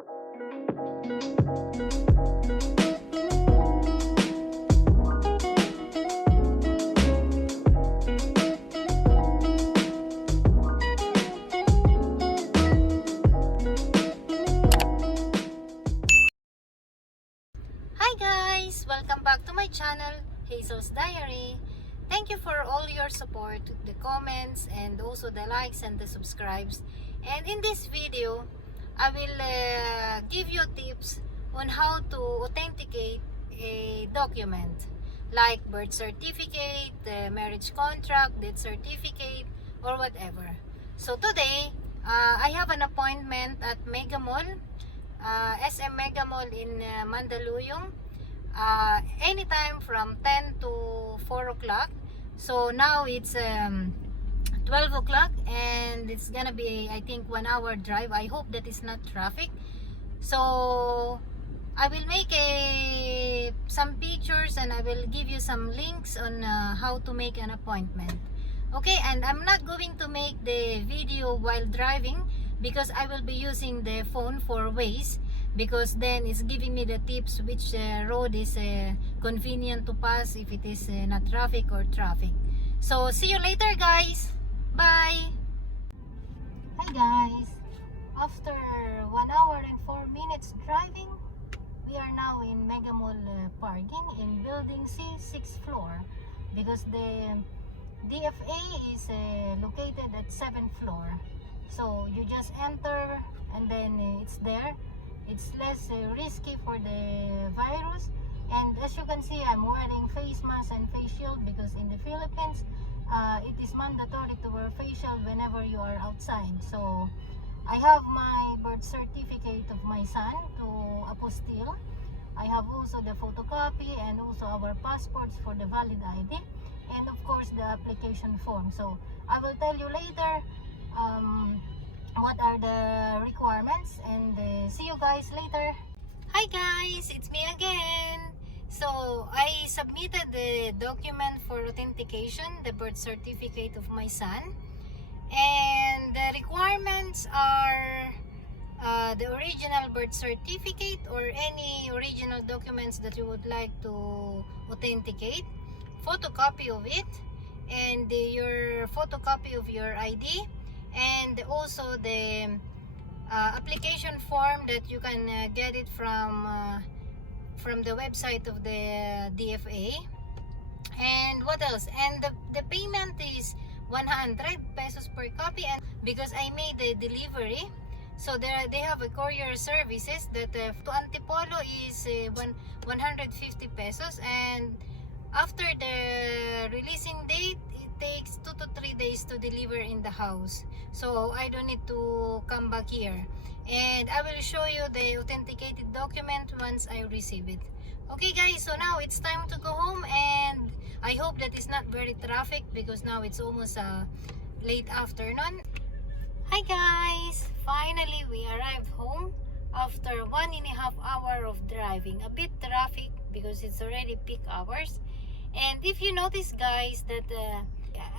Hi guys! Welcome back to my channel, Hazel's Diary. Thank you for all your support, the comments, and also the likes and the subscribes. And in this video, I will give you tips on how to authenticate a document like birth certificate, marriage contract, death certificate, or whatever. So today, I have an appointment at Mega Mall, SM Mega Mall in Mandaluyong, anytime from 10 to 4 o'clock. So now it's 12 o'clock and it's gonna be, I think, 1 hour drive. I hope that is not traffic. So I will make some pictures and I will give you some links on how to make an appointment. Okay, and I'm not going to make the video while driving because I will be using the phone for Waze, because then it's giving me the tips which road is convenient to pass if it is not traffic or traffic. So see you later guys. Bye. Hi guys. After 1 hour and 4 minutes driving, we are now in Mega Mall parking in building C, 6th floor, because the DFA is located at 7th floor. So you just enter and then it's there. It's less risky for the virus. And as you can see, I'm wearing face mask and face shield because in the Philippines, it is mandatory to wear face shield whenever you are outside. So I have my birth certificate of my son to Apostille. I have also the photocopy and also our passports for the Valid ID, and of course the application form. So I will tell you later what are the requirements, and see you guys later. Hi guys, it's me again. So I submitted the document for authentication, the birth certificate of my son, and the requirements are the original birth certificate or any original documents that you would like to authenticate, photocopy of it, and your photocopy of your ID, and also the application form that you can get it from the website of the DFA. And what else? And the payment is 100 pesos per copy, and because I made the delivery, so they have a courier services that to Antipolo is 150 pesos, and after the releasing date it takes 2 to 3 days to deliver in the house. So I don't need to come back here, and I will show you the authenticated document once I receive it. Okay guys, so now it's time to go home, and I hope that it's not very traffic because now it's almost late afternoon. Hi guys! Finally we arrived home after 1.5 hours of driving. A bit traffic because it's already peak hours. And if you notice guys that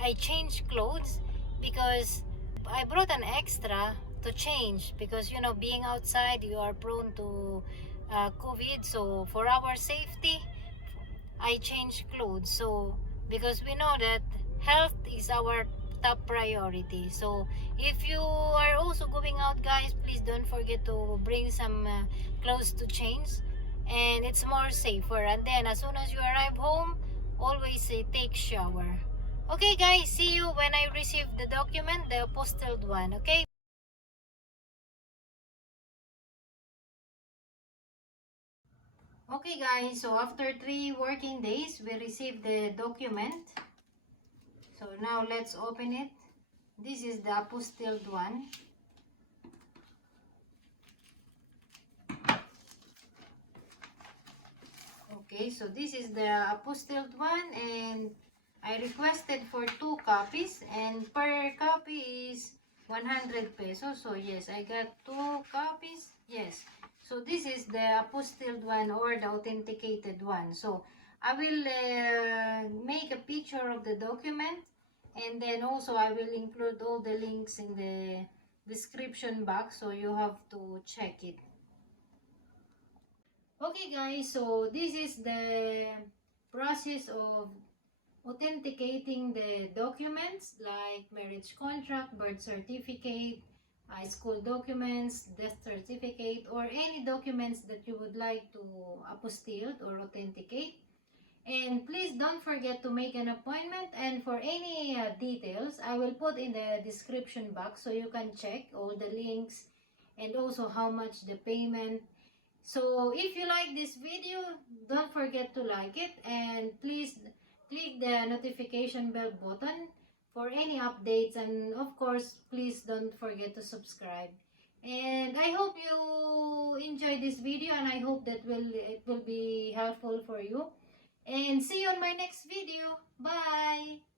I changed clothes because I brought an extra to change, because you know, being outside you are prone to COVID. So for our safety, I changed clothes. So because we know that health is our top priority. So if you are also going out guys, please don't forget to bring some clothes to change, and it's more safer. And then as soon as you arrive home, always take shower. Okay guys, see you when I receive the document, the apostilled one. Okay. Okay guys, so after 3 working days, we received the document. So now let's open it. This is the apostilled one. Okay, so this is the apostilled one, and I requested for 2 copies, and per copy is 100 pesos. So yes, I got 2 copies. Yes. So this is the apostilled one or the authenticated one. So I will make a picture of the document, and then also I will include all the links in the description box, so you have to check it. Okay guys, so this is the process of authenticating the documents like marriage contract, birth certificate, school documents, death certificate, or any documents that you would like to apostille or authenticate. And please don't forget to make an appointment, and for any details I will put in the description box so you can check all the links and also how much the payment. So if you like this video, don't forget to like it, and please click the notification bell button for any updates, and of course please don't forget to subscribe. And I hope you enjoy this video, and I hope that it will be helpful for you. And see you on my next video. Bye!